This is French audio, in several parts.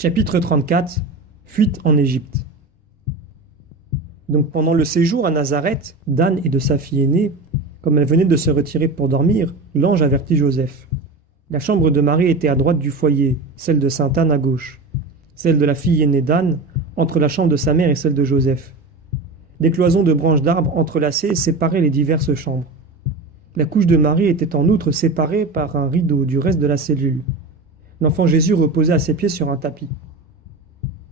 Chapitre 34. Fuite en Égypte. Donc pendant le séjour à Nazareth d'Anne et de sa fille aînée, comme elle venait de se retirer pour dormir, l'ange avertit Joseph. La chambre de Marie était à droite du foyer, celle de sainte Anne à gauche, celle de la fille aînée d'Anne entre la chambre de sa mère et celle de Joseph. Des cloisons de branches d'arbres entrelacées séparaient les diverses chambres. La couche de Marie était en outre séparée par un rideau du reste de la cellule. L'enfant Jésus reposait à ses pieds sur un tapis.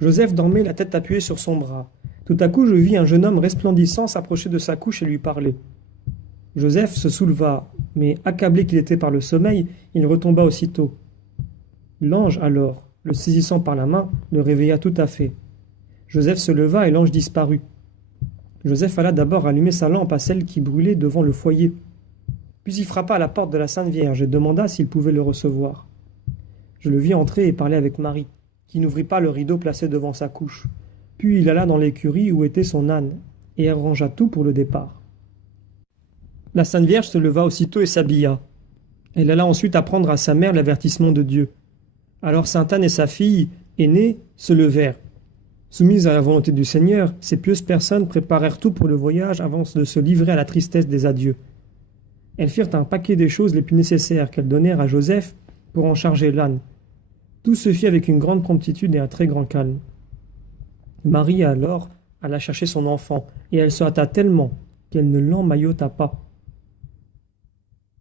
Joseph dormait la tête appuyée sur son bras. Tout à coup, je vis un jeune homme resplendissant s'approcher de sa couche et lui parler. Joseph se souleva, mais accablé qu'il était par le sommeil, il retomba aussitôt. L'ange, alors, le saisissant par la main, le réveilla tout à fait. Joseph se leva et l'ange disparut. Joseph alla d'abord allumer sa lampe à celle qui brûlait devant le foyer. Puis il frappa à la porte de la Sainte Vierge et demanda s'il pouvait le recevoir. Je le vis entrer et parler avec Marie, qui n'ouvrit pas le rideau placé devant sa couche. Puis il alla dans l'écurie où était son âne, et arrangea tout pour le départ. La Sainte Vierge se leva aussitôt et s'habilla. Elle alla ensuite apprendre à sa mère l'avertissement de Dieu. Alors sainte Anne et sa fille aînée se levèrent. Soumises à la volonté du Seigneur, ces pieuses personnes préparèrent tout pour le voyage avant de se livrer à la tristesse des adieux. Elles firent un paquet des choses les plus nécessaires qu'elles donnèrent à Joseph pour en charger l'âne. Tout se fit avec une grande promptitude et un très grand calme. Marie alors alla chercher son enfant, et elle se hâta tellement qu'elle ne l'emmaillota pas.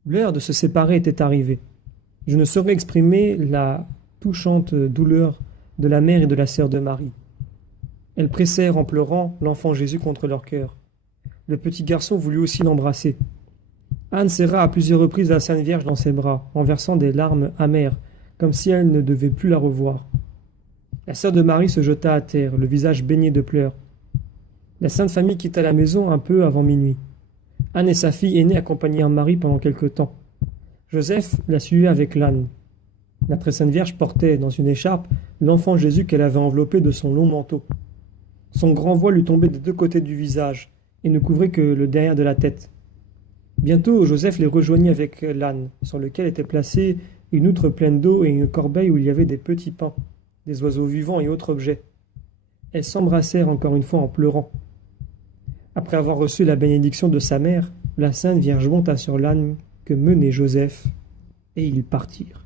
L'heure de se séparer était arrivée. Je ne saurais exprimer la touchante douleur de la mère et de la sœur de Marie. Elles pressèrent en pleurant l'enfant Jésus contre leur cœur. Le petit garçon voulut aussi l'embrasser. Anne serra à plusieurs reprises la Sainte Vierge dans ses bras, en versant des larmes amères, comme si elle ne devait plus la revoir. La sœur de Marie se jeta à terre, le visage baigné de pleurs. La Sainte Famille quitta la maison un peu avant minuit. Anne et sa fille aînée accompagnèrent Marie pendant quelque temps. Joseph la suivait avec l'âne. La très Sainte Vierge portait, dans une écharpe, l'enfant Jésus qu'elle avait enveloppé de son long manteau. Son grand voile lui tombait des deux côtés du visage, et ne couvrait que le derrière de la tête. Bientôt, Joseph les rejoignit avec l'âne, sur lequel était placée une outre pleine d'eau et une corbeille où il y avait des petits pains, des oiseaux vivants et autres objets. Elles s'embrassèrent encore une fois en pleurant. Après avoir reçu la bénédiction de sa mère, la Sainte Vierge monta sur l'âne que menait Joseph, et ils partirent.